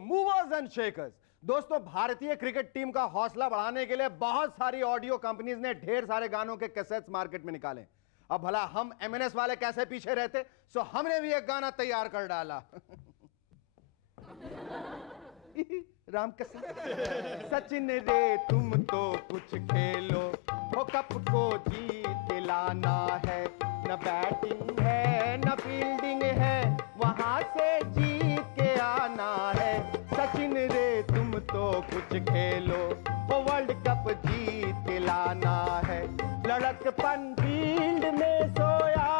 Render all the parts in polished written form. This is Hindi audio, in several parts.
Movers and shakers. दोस्तों, भारतीय क्रिकेट टीम का हौसला बढ़ाने के लिए बहुत सारी ऑडियो कंपनीज ने ढेर सारे गानों के कैसेट्स मार्केट में निकाले। अब भला हम एमएनएस वाले कैसे पीछे रहते, सो हमने भी एक गाना तैयार कर डाला। राम कसम। सचिन रे तुम तो कुछ खेलो, हो कप को जीत लाना है, न बैटिंग है न फील्डिंग है, वहां से जीत के आना है। सचिन रे तुम तो कुछ खेलो, वो वर्ल्ड कप जीत के लाना है। लड़कपन फील्ड में सोया,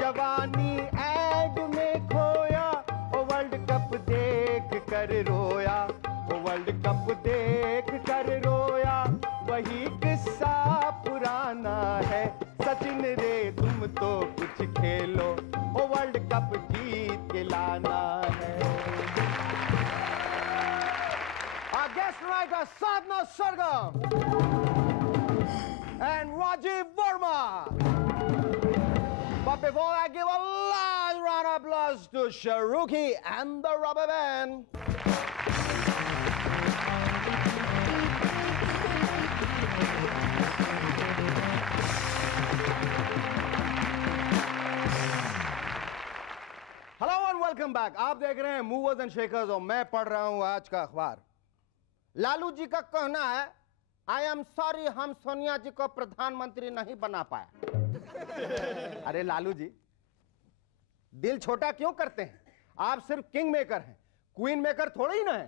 जवानी एड में खोया, वो वर्ल्ड कप देख कर रोया, वो वर्ल्ड कप देख कर रोया, वही किस्सा पुराना है। सचिन रे तुम तो कुछ खेलो, वो वर्ल्ड कप जीत के लाना है। Our guest writer Sadhna Sargam and Rajiv Verma. But before I give a large round of applause to Sharuki and the Rubber Band. Hello and welcome back. आप देख रहे हैं मूवर्स एंड शेकर्स और मैं पढ़ रहा हूं आज का अखबार। लालू जी का कहना है, आई एम सॉरी हम सोनिया जी को प्रधानमंत्री नहीं बना पाया। अरे लालू जी, दिल छोटा क्यों करते हैं? आप सिर्फ किंग मेकर हैं, क्वीन मेकर थोड़ी ही ना है।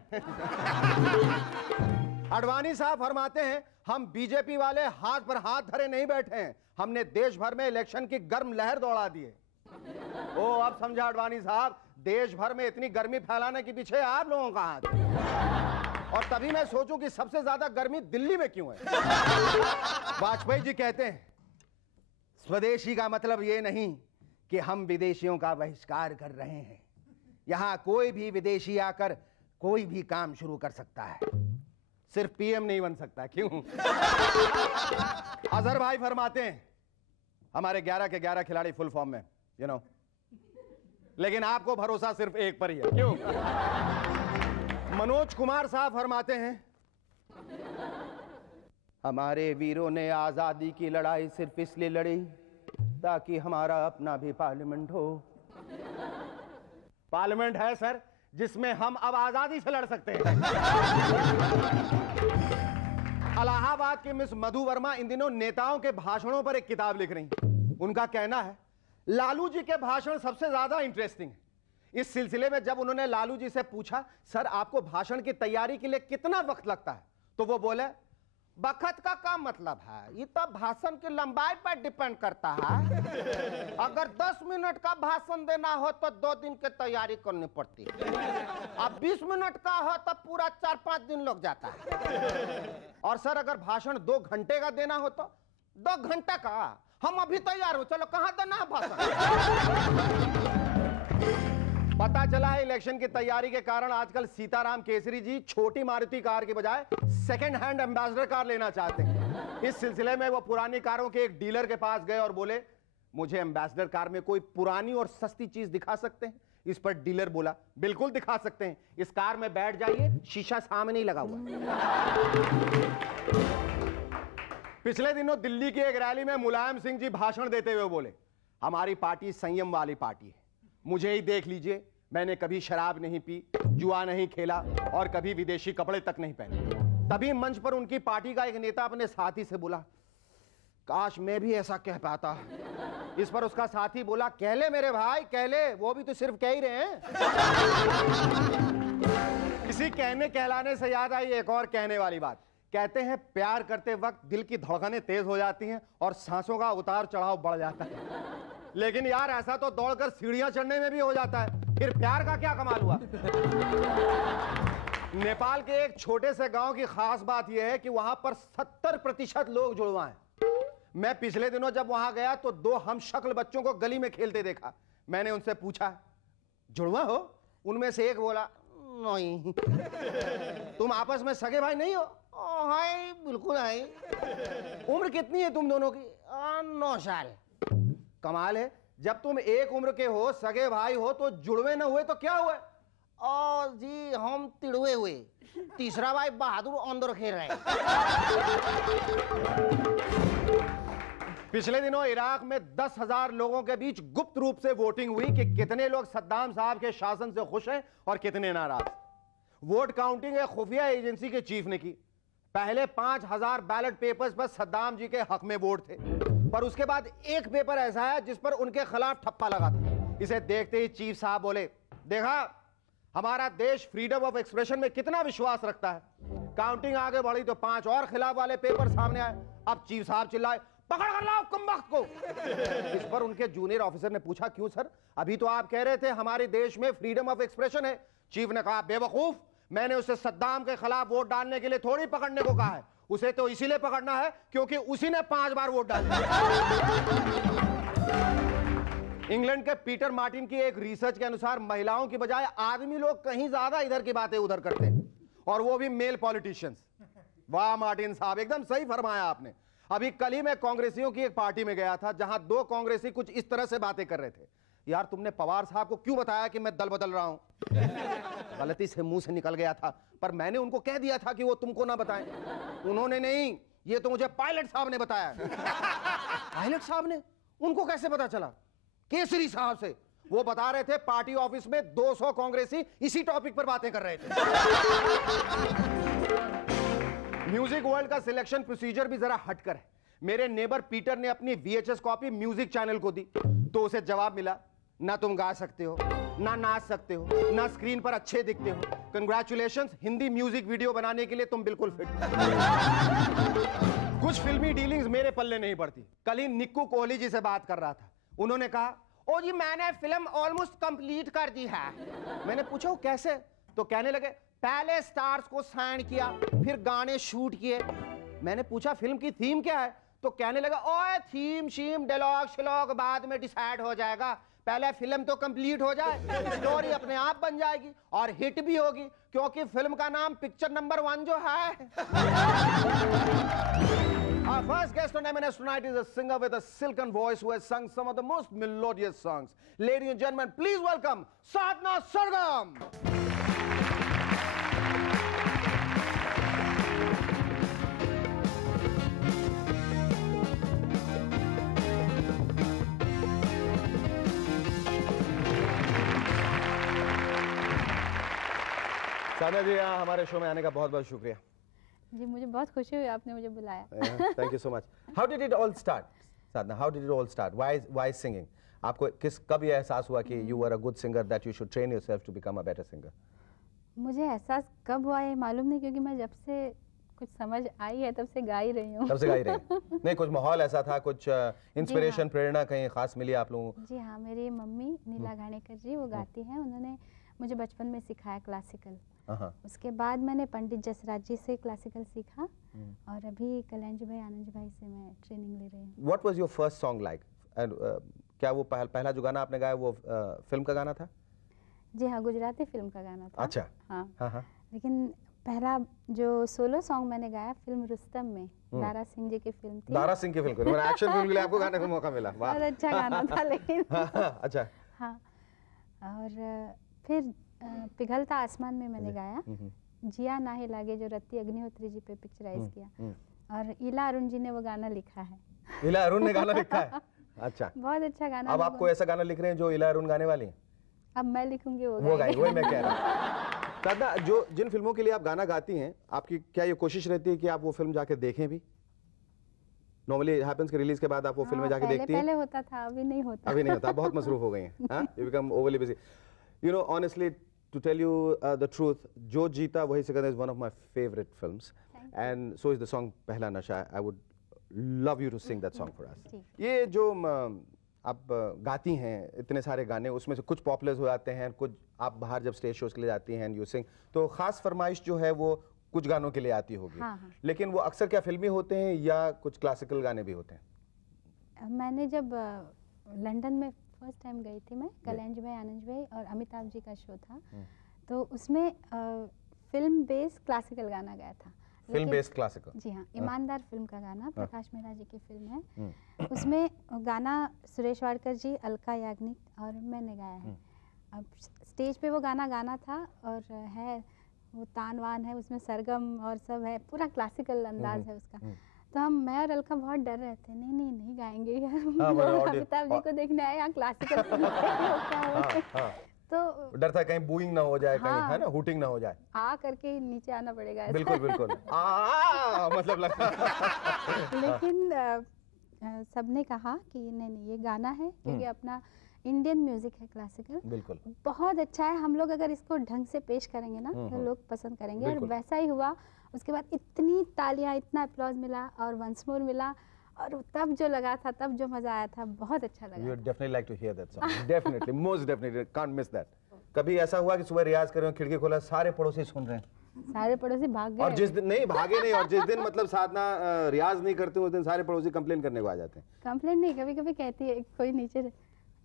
अडवाणी साहब फरमाते हैं, हम बीजेपी वाले हाथ पर हाथ धरे नहीं बैठे हैं, हमने देश भर में इलेक्शन की गर्म लहर दौड़ा दी है। ओ अब समझा अडवाणी साहब, देश भर में इतनी गर्मी फैलाने के पीछे आप लोगों का हाथ है। और तभी मैं सोचूं कि सबसे ज्यादा गर्मी दिल्ली में क्यों है। वाजपेयी जी कहते हैं, स्वदेशी का मतलब ये नहीं कि हम विदेशियों का बहिष्कार कर रहे हैं, यहां कोई भी विदेशी आकर कोई भी काम शुरू कर सकता है, सिर्फ पीएम नहीं बन सकता। क्यों? अजहर भाई फरमाते हैं, हमारे 11 के 11 खिलाड़ी फुल फॉर्म में, यू नो, लेकिन आपको भरोसा सिर्फ एक पर ही है। क्यों? मनोज कुमार साहब फरमाते हैं, हमारे वीरों ने आजादी की लड़ाई सिर्फ इसलिए लड़ी ताकि हमारा अपना भी पार्लियामेंट हो। पार्लियामेंट है सर, जिसमें हम अब आजादी से लड़ सकते हैं। इलाहाबाद की मिस मधु वर्मा इन दिनों नेताओं के भाषणों पर एक किताब लिख रही। उनका कहना है, लालू जी के भाषण सबसे ज्यादा इंटरेस्टिंग है। इस सिलसिले में जब उन्होंने लालू जी से पूछा, सर आपको भाषण की तैयारी के लिए कितना वक्त लगता है, तो वो बोले, वक्त का क्या मतलब है, ये तो भाषण की लंबाई पर डिपेंड करता है। अगर 10 मिनट का भाषण देना हो तो 2 दिन की तैयारी करनी पड़ती है, अब 20 मिनट का हो तो पूरा 4-5 दिन लग जाता है। और सर अगर भाषण 2 घंटे का देना हो तो 2 घंटे का। हम अभी तैयार हो, चलो कहां देना है भाषण। पता चला है इलेक्शन की तैयारी के कारण आजकल सीताराम केसरी जी छोटी मारुति कार के बजाय सेकंड हैंड एम्बेसडर कार लेना चाहते हैं। इस सिलसिले में वो पुरानी कारों के एक डीलर के पास गए और बोले, मुझे एम्बेसडर कार में कोई पुरानी और सस्ती चीज दिखा सकते हैं? इस पर डीलर बोला, बिल्कुल दिखा सकते हैं, इस कार में बैठ जाइए, शीशा सामने ही लगा हुआ। पिछले दिनों दिल्ली की एक रैली में मुलायम सिंह जी भाषण देते हुए बोले, हमारी पार्टी संयम वाली पार्टी है, मुझे ही देख लीजिए, मैंने कभी शराब नहीं पी, जुआ नहीं खेला और कभी विदेशी कपड़े तक नहीं पहने। तभी मंच पर उनकी पार्टी का एक नेता अपने साथी से बोला, काश मैं भी ऐसा कह पाता। इस पर उसका साथी बोला, कह ले मेरे भाई, कह ले, वो भी तो सिर्फ कह ही रहे हैं। इसी कहने कहलाने से याद आई एक और कहने वाली बात। कहते हैं प्यार करते वक्त दिल की धड़कनें तेज हो जाती हैं और सांसों का उतार चढ़ाव बढ़ जाता है। लेकिन यार ऐसा तो दौड़कर सीढ़ियां चढ़ने में भी हो जाता है, फिर प्यार का क्या कमाल हुआ। नेपाल के एक छोटे से गांव की खास बात यह है कि वहां पर 70% लोग जुड़वा हैं। मैं पिछले दिनों जब वहां गया तो 2 हमशक्ल बच्चों को गली में खेलते देखा। मैंने उनसे पूछा, जुड़वा हो? उनमें से एक बोला, नहीं। तुम आपस में सगे भाई नहीं हो? हाय बिल्कुल है। उम्र कितनी है तुम दोनों की? 9 साल। कमाल है, जब तुम एक उम्र के हो, सगे भाई हो, तो जुड़वे न हुए तो क्या हुआ? और जी हम तिड़वे हुए, तीसरा भाई बहादुर अंदर खेल रहे। पिछले दिनों इराक में 10,000 लोगों के बीच गुप्त रूप से वोटिंग हुई कि कितने लोग सद्दाम साहब के शासन से खुश हैं और कितने नाराज। वोट काउंटिंग एक खुफिया एजेंसी के चीफ ने की। पहले 5,000 बैलेट पेपर्स पर सद्दाम जी के हक में वोट थे, पर उसके बाद एक पेपर ऐसा है जिस पर उनके खिलाफ ठप्पा लगा था। इसे देखते ही चीफ साहब बोले, देखा हमारा देश फ्रीडम ऑफ एक्सप्रेशन में कितना विश्वास रखता है। काउंटिंग आगे बढ़ी तो 5 और खिलाफ वाले पेपर सामने आए। अब चीफ साहब चिल्लाए, पकड़ कर लाओ कमबख्त को। इस पर उनके जूनियर ऑफिसर ने पूछा, क्यों सर, अभी तो आप कह रहे थे हमारे देश में फ्रीडम ऑफ एक्सप्रेशन है। चीफ ने कहा, बेवकूफ, मैंने उसे सद्दाम के खिलाफ वोट डालने के लिए थोड़ी पकड़ने को कहा है, उसे तो इसीलिए पकड़ना है क्योंकि उसी ने 5 बार वोट डाले। इंग्लैंड के पीटर मार्टिन की एक रिसर्च के अनुसार महिलाओं की बजाय आदमी लोग कहीं ज्यादा इधर की बातें उधर करते हैं, और वो भी मेल पॉलिटिशियंस। वाह मार्टिन साहब, एकदम सही फरमाया आपने। अभी कल ही मैं कांग्रेसियों की एक पार्टी में गया था जहां 2 कांग्रेसी कुछ इस तरह से बातें कर रहे थे, यार तुमने पवार साहब को क्यों बताया कि मैं दल बदल रहा हूं? गलती से मुंह से निकल गया था, पर मैंने उनको कह दिया था कि वो तुमको ना बताएं। उन्होंने नहीं, ये तो मुझे पायलट साहब ने बताया। पायलट साहब ने? उनको कैसे पता चला? केसरी साहब से। वो बता रहे थे पार्टी ऑफिस में 200 कांग्रेसी इसी टॉपिक पर बातें कर रहे थे। म्यूजिक वर्ल्ड का सिलेक्शन प्रोसीजर भी जरा हटकर है। मेरे नेबर पीटर ने अपनी VHS कॉपी म्यूजिक चैनल को दी तो उसे जवाब मिला, ना तुम गा सकते हो, ना नाच सकते हो, ना स्क्रीन पर अच्छे दिखते हो। कंग्रेचुलेशंस, हिंदी म्यूजिक वीडियो बनाने के लिए तुम बिल्कुल फिट। कुछ फिल्मी डीलिंग्स मेरे पल्ले नहीं पड़ती। कल ही निक्कू कोहली जी से बात कर रहा था। उन्होंने कहा, ओ जी मैंने फिल्म ऑलमोस्ट कंप्लीट कर दी है। मैंने पूछा वो कैसे? तो कहने लगे, पहले स्टार्स को साइन किया, फिर गाने शूट किए। मैंने पूछा फिल्म की थीम क्या है? तो कहने लगा, ओए थीम शीम डायलॉग श्लॉग बाद में डिसाइड हो जाएगा, पहले फिल्म तो कंप्लीट हो जाए, स्टोरी अपने आप बन जाएगी और हिट भी होगी, क्योंकि फिल्म का नाम पिक्चर नंबर 1 जो है। Our first guest on M&S tonight is a singer with a silken voice who has sung some of the most melodious songs. Ladies and gentlemen, please welcome Sadhna Sargam. साधना जी, यहाँ हमारे शो में आने का बहुत बहुत शुक्रिया। जी मुझे बहुत खुशी हुई आपने मुझे बुलाया। Thank you so much. How did it all start Sadhana? How did it all start? Why singing? आपको कब ये एहसास हुआ कि you are a good singer, that you should train yourself to become a better singer? मुझे एहसास कब हुआ ये मालूम नहीं, क्योंकि मैं जब से कुछ समझ आई है तब से गा ही रही हूँ। तब से गा ही रही नहीं, कुछ माहौल ऐसा था, कुछ इंस्पिरेशन, प्रेरणा कहीं खास मिली आप लोगों को? जी हाँ, मेरी मम्मी नीला घाणेकर जी वो गाती हैं, उन्होंने मुझे बचपन में सिखाया क्लासिकल। उसके बाद मैंने पंडित जसराज जी से क्लासिकल सीखा और अभी कलंज भाई आनंद भाई से मैं ट्रेनिंग ले रही हूँ। What was your first song like? क्या वो पहला जो गाना आपने गाया वो फिल्म का गाना था? जी हाँ, गुजराती फिल्म का गाना था। अच्छा। हाँ हाँ। लेकिन पहला जो सोलो सॉन्ग मैंने गाया फिल्म रुस्तम में, दारा सिंह जी की फिल्म थी। दारा सिंह की फिल्म को, एक्शन फिल्म के लिए आपको गाने का मौका मिला। वाह, बहुत अच्छा गाना था लेकिन। अच्छा। हाँ, और फिर पिघलता आसमान में मैंने गाया, जिया नाहे लागे जो रत्ती अग्निहोत्री जी पे पिक्चराइज किया, और इला अरुण जी ने वो गाना लिखा है। इला अरुण ने गाना लिखा है? अच्छा, बहुत अच्छा गाना। अब आपको ऐसा गाना लिख रहे हैं जो इला अरुण गाने वाली हैं? अब मैं लिखूंगी वो गाएंगे, वही मैं कह रहा हूँ। साधना, जो जिन फिल्मों के लिए आप गाना गाती हैं, आपकी क्या ये कोशिश रहती है कि आप वो फिल्म जाके देखें भी? नॉर्मली इट हैपेंस कि रिलीज के बाद आप वो फिल्में जाके देखती हैं? पहले होता था, अभी नहीं होता। अभी नहीं होता, बहुत मसरूफ हो गई हैं। हाँ, you become overly busy. You know, honestly to tell you the truth, Jo Jeeta Wahi Sikandar is one of my favorite films, and so is the song Pehla Nasha. I would love you to sing that song for us. ये जो आप गाती हैं इतने सारे गाने, उसमें से कुछ पॉपुलर हो जाते हैं, कुछ आप बाहर जब स्टेज शोज के लिए जाती हैं यू सिंग, तो खास फरमाइश जो है वो कुछ गानों के लिए आती होगी। हाँ। लेकिन वो अक्सर क्या फिल्मी होते हैं या कुछ क्लासिकल गाने भी होते हैं? मैंने जब लंदन में फर्स्ट टाइम गई थी, मैं कलंज भाई आनंद भाई और अमिताभ जी का शो था, तो उसमें फिल्म बेस्ड क्लासिकल गाना गाया था। Film based classical. जी हाँ, ईमानदार फिल्म का गाना प्रकाश मेहरा जी की फिल्म है। उसमें गाना सुरेश वाडकर जी, अलका याग्निक और मैंने गाया है। अब स्टेज पे वो गाना गाना था और है वो तान वान है, उसमें सरगम और सब है, पूरा क्लासिकल अंदाज है उसका। तो मैं और अलका बहुत डर रहे थे, नहीं गाएंगे यार, अमिताभ जी को देखने आए यहाँ क्लासिकल तो डर था कहीं बूइंग ना हो जाए, कहीं है ना हूटिंग ना हो जाए, आ करके नीचे आना पड़ेगा। बिल्कुल बिल्कुल मतलब लगा। लेकिन सबने कहा कि नहीं ये गाना है, क्योंकि अपना इंडियन म्यूजिक है क्लासिकल, बिल्कुल बहुत अच्छा है। हम लोग अगर इसको ढंग से पेश करेंगे ना तो लोग पसंद करेंगे, और वैसा ही हुआ। उसके बाद इतनी तालियां, इतना अप्लॉज मिला और वंस मोर मिला, और तब जो लगा था, तब जो मजा आया था, बहुत अच्छा लगा। You definitely like to hear that song. Definitely, most definitely, can't miss that. कभी ऐसा हुआ कि सुबह रियाज कर रहे हो, खिड़की खोला, सारे पड़ोसी सुन रहे हैं, सारे पड़ोसी भाग गए, और जिस दिन नहीं भागे नहीं, और जिस दिन मतलब साधना रियाज नहीं करते उस दिन सारे पड़ोसी कंप्लेन करने को आ जाते हैं। कंप्लेन नहीं, कभी कभी कहती है कोई नीचे,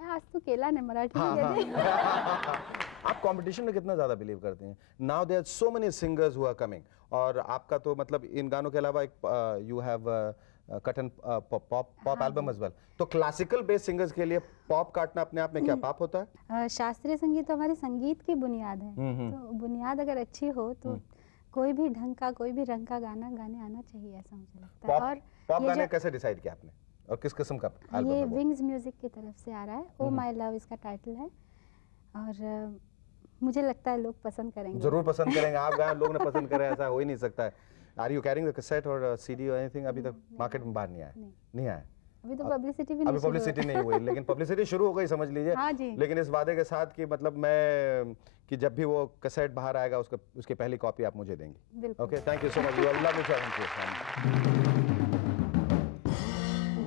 आज तू केला ने मराठी हाँ, में हाँ। आप कंपटीशन में कितना ज्यादा बिलीव करते हैं? Now there are so many singers who are coming, और आपका तो मतलब इन गानों के अलावा एक you have cut an pop album as well. तो क्लासिकल बेस्ड सिंगर्स के लिए पॉप काटना अपने आप में क्या पाप होता है? शास्त्रीय संगीत तो हमारे संगीत की बुनियाद है, तो बुनियाद अगर अच्छी हो तो कोई भी ढंग का, कोई भी रंग का गाना गाने आना चाहिए, ऐसा मुझे लगता है। और पॉप गाने कैसे डिसाइड किया आपने, और किस किस्म का एल्बम है ये वो? विंग्स म्यूजिक की तरफ से आ रहा है, ओ माय लव इसका टाइटल है, और मुझे लगता है लोग पसंद करेंगे। जरूर पसंद करेंगे। आप गाएं, लोग ने पसंद करे, ऐसा हो ही नहीं सकता है। Are you carrying the cassette और सीडी और एनीथिंग? अभी तक मार्केट में बाहर नहीं आया? नहीं आया अभी तो पब्लिसिटी भी अभी पब्लिसिटी नहीं हुई, लेकिन पब्लिसिटी शुरू हो गई समझ लीजिए। हाँ जी। लेकिन इस वादे के साथ कि मतलब मैं कि जब भी वो कैसेट बाहर आएगा उसकी पहली कॉपी आप मुझे देंगे। Okay, thank you so much, you are lovely talking to you.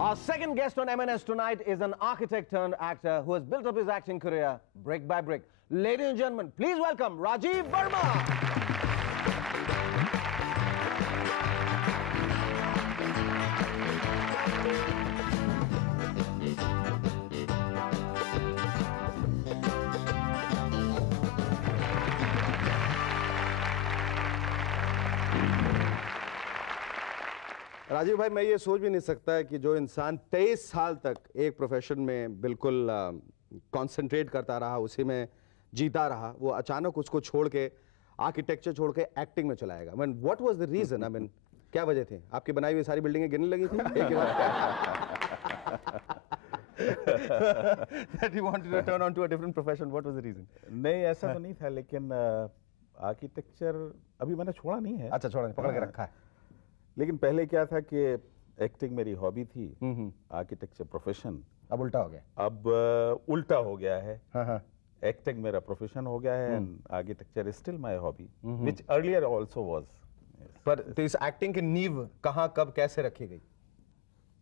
Our second guest on MNS tonight is an architect turned actor who has built up his acting career brick by brick. Ladies and gentlemen, please welcome Rajiv Verma. Rajiv भाई, मैं ये सोच भी नहीं सकता कि जो इंसान 23 साल तक एक प्रोफेशन में बिल्कुल कंसंट्रेट करता रहा, उसी में जीता रहा, वो अचानक उसको छोड़ के, आर्किटेक्चर छोड़ के एक्टिंग में चलाएगा। I mean, what was the reason? I mean, क्या वजह थी? आपकी बनाई हुई सारी बिल्डिंगें गिरने लगी थी एक के बाद? That you wanted to turn on to a different profession. What was the reason? नहीं, ऐसा तो नहीं था, लेकिन आर्किटेक्चर अभी मैंने छोड़ा नहीं है। अच्छा, छोड़ा नहीं, पकड़ के रखा है। लेकिन पहले क्या था कि एक्टिंग मेरी हॉबी थी, आर्किटेक्चर प्रोफेशन अब उल्टा हो गया। अब उल्टा हो गया है। हाँ। एक्टिंग मेरा प्रोफेशन हो गया है, and architecture is still my hobby, which earlier also was. पर तो इस एक्टिंग की नींव कहाँ, कब, कैसे रखी गई?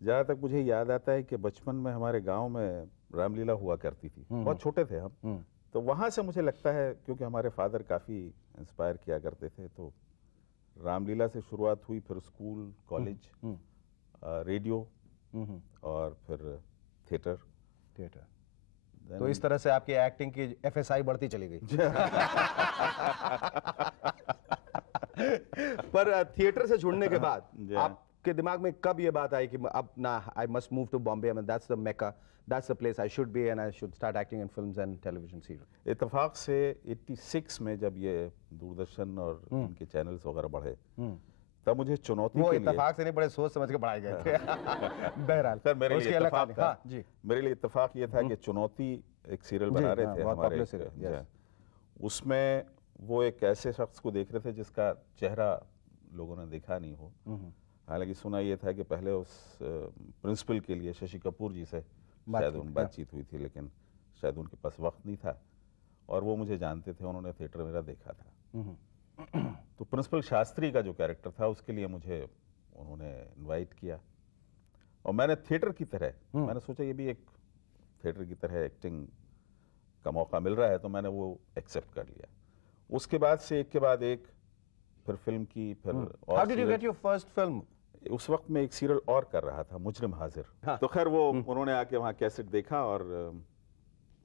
जहाँ तक मुझे याद आता है कि बचपन में हमारे गांव में रामलीला हुआ करती थी, बहुत छोटे थे हम, तो वहाँ से मुझे लगता है, क्योंकि हमारे फादर काफ़ी इंस्पायर किया करते थे, तो रामलीला से शुरुआत हुई, फिर स्कूल, कॉलेज, रेडियो, और फिर थिएटर। तो इस तरह से आपकी एक्टिंग की एफएसआई बढ़ती चली गई। पर थिएटर से जुड़ने के बाद आपके दिमाग में कब ये बात आई कि अब ना, I must move to Bombay, I mean that's the Mecca, that's the place I should be and I should start acting in films and television serial? इत्तेफाक से 86 में जब ये दूरदर्शन और इनके चैनल्स वगैरह बढ़े, तब मुझे चुनौती वो के लिए, इत्तेफाक से नहीं, बड़े सोच समझ के बढ़ाए गए थे। बहरहाल सर मेरे लिए इत्तेफाक था। हाँ, जी। मेरे लिए इत्तेफाक ये था कि चुनौती एक सीरियल बना रहे थे हमारे, उसमें वो एक ऐसे शख्स को देख रहे थे जिसका चेहरा लोगों ने देखा नहीं हो। हालांकि सुना ये था कि पहले उस प्रिंसिपल के लिए शशि कपूर जी से शायद बातचीत हुई थी, लेकिन शायद उनके पास वक्त नहीं था, और वो मुझे जानते थे, उन्होंने थिएटर मेरा देखा था। तो प्रिंसिपल शास्त्री का जो कैरेक्टर था उसके लिए मुझे उन्होंने इनवाइट किया, और मैंने थिएटर की तरह, मैंने सोचा ये भी एक थिएटर की तरह एक्टिंग का मौका मिल रहा है, तो मैंने वो एक्सेप्ट कर लिया। उसके बाद से एक के बाद एक, फिर फिल्म की, फिर How did you get your first film? उस वक्त मैं एक सीरियल और कर रहा था, मुजरिम हाजिर। हाँ। तो खैर वो उन्होंने आके वहाँ कैसेट देखा, और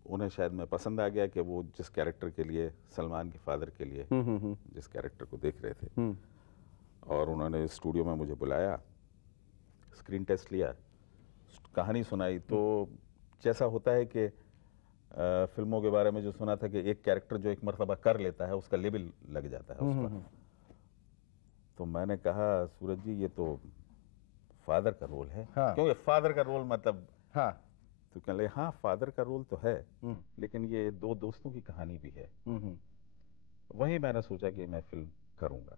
उन्हें शायद मैं पसंद आ गया कि वो जिस कैरेक्टर के लिए, सलमान के फादर के लिए जिस कैरेक्टर को देख रहे थे, और उन्होंने स्टूडियो में मुझे बुलाया, स्क्रीन टेस्ट लिया, कहानी सुनाई। तो जैसा होता है कि फिल्मों के बारे में जो सुना था कि एक कैरेक्टर जो एक मर्तबा कर लेता है उसका लेवल लग जाता है उस पर। तो मैंने कहा सूरज जी ये तो फादर का रोल है। हाँ। क्योंकि फादर का रोल मतलब हाँ। तो कहने लगे हाँ फादर का रोल तो है, लेकिन ये दो दोस्तों की कहानी भी है। वही मैंने सोचा कि मैं फिल्म करूंगा।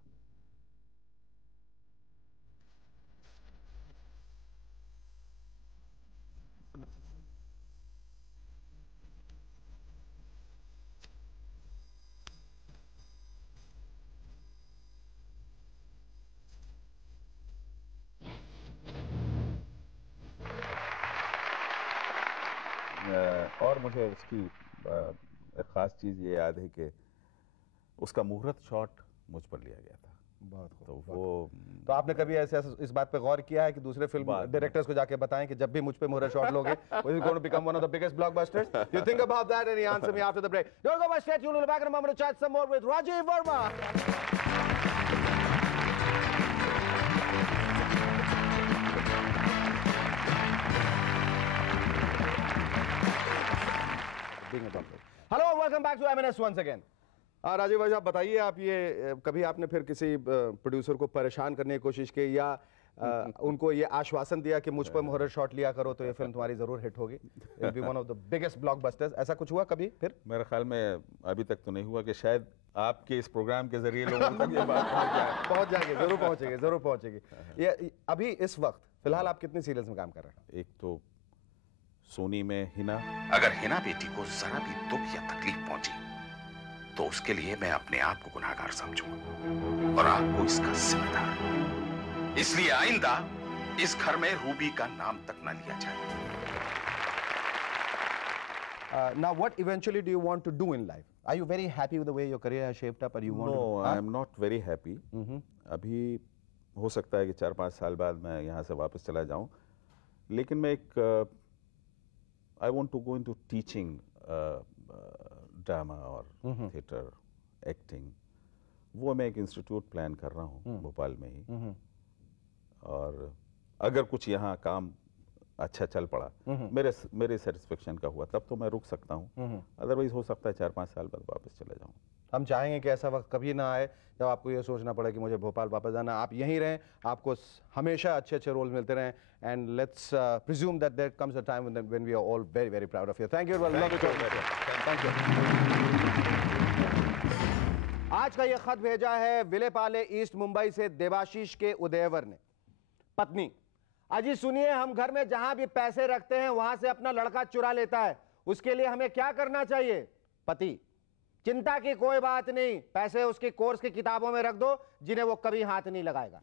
और मुझे उसकी एक ख़ास चीज़ ये याद है कि उसका मुहूर्त शॉट मुझ पर लिया गया था। बहुत तो वो तो आपने कभी ऐसे इस बात पे गौर किया है कि दूसरे फिल्म डायरेक्टर्स को जाके बताएं कि जब भी मुझ पे मुहूर्त शॉट लोगे it is going to become one of the biggest blockbusters? You think about that and you answer me after the break. Don't go by straight. You'll be back in a moment to chat some more with Rajiv Verma. Hello welcome back to MNS once again. Rajiv भाई आप बताइए, आप ये कभी आपने फिर किसी प्रोड्यूसर को परेशान करने की कोशिश की या उनको ये आश्वासन दिया कि मुझ पर मुहूर्त शॉट लिया करो तो ये फिल्म तुम्हारी जरूर हिट होगी, it will be one of the biggest blockbusters? ऐसा कुछ हुआ कभी फिर? मेरे ख्याल में अभी तक तो नहीं हुआ कि शायद आपके इस प्रोग्राम के जरिए लोगों तक ये बात पहुंच जाएगी, जरूर पहुंचेगी। ये अभी इस वक्त फिलहाल आप कितनी सीरियल्स में काम कर रहे हैं? एक तो सोनी में हिना। अगर हिना बेटी को जरा भी दुख या तकलीफ पहुंची तो उसके लिए मैं अपने आप को गुनहगार समझूंगा और आपको इसका जिम्मेदार। इसलिए आइंदा इस घर में रूबी का नाम तक न लिया जाए। Now what eventually do you want to do in life? Are you very happy with the way your career has shaped up or you want to? No, I am not very happy. अभी हो सकता है कि 4-5 साल बाद मैं यहाँ से वापस चला जाऊँ, लेकिन मैं एक I want to go into teaching drama और थिएटर एक्टिंग। वो मैं एक इंस्टीट्यूट प्लान कर रहा हूँ भोपाल में ही, और अगर कुछ यहाँ काम अच्छा चल पड़ा, मेरे सेटिस्फेक्शन का हुआ, तब तो मैं रुक सकता हूँ। अदरवाइज हो सकता है 4-5 साल बाद वापस चले जाऊँ। हम चाहेंगे कि ऐसा वक्त कभी ना आए जब आपको ये सोचना पड़े कि मुझे भोपाल वापस जाना। आप यहीं रहें, आपको हमेशा अच्छे अच्छे रोल मिलते रहें, and let's presume that there comes a time when we are all very very proud of you. Thank you, thank you. आज का ये खत भेजा है विलेपाले ईस्ट मुंबई से देवाशीष के उदयवर ने। पत्नी: अजी सुनिए, हम घर में जहां भी पैसे रखते हैं वहां से अपना लड़का चुरा लेता है, उसके लिए हमें क्या करना चाहिए? पति: चिंता की कोई बात नहीं, पैसे उसकी कोर्स की किताबों में रख दो जिन्हें वो कभी हाथ नहीं लगाएगा।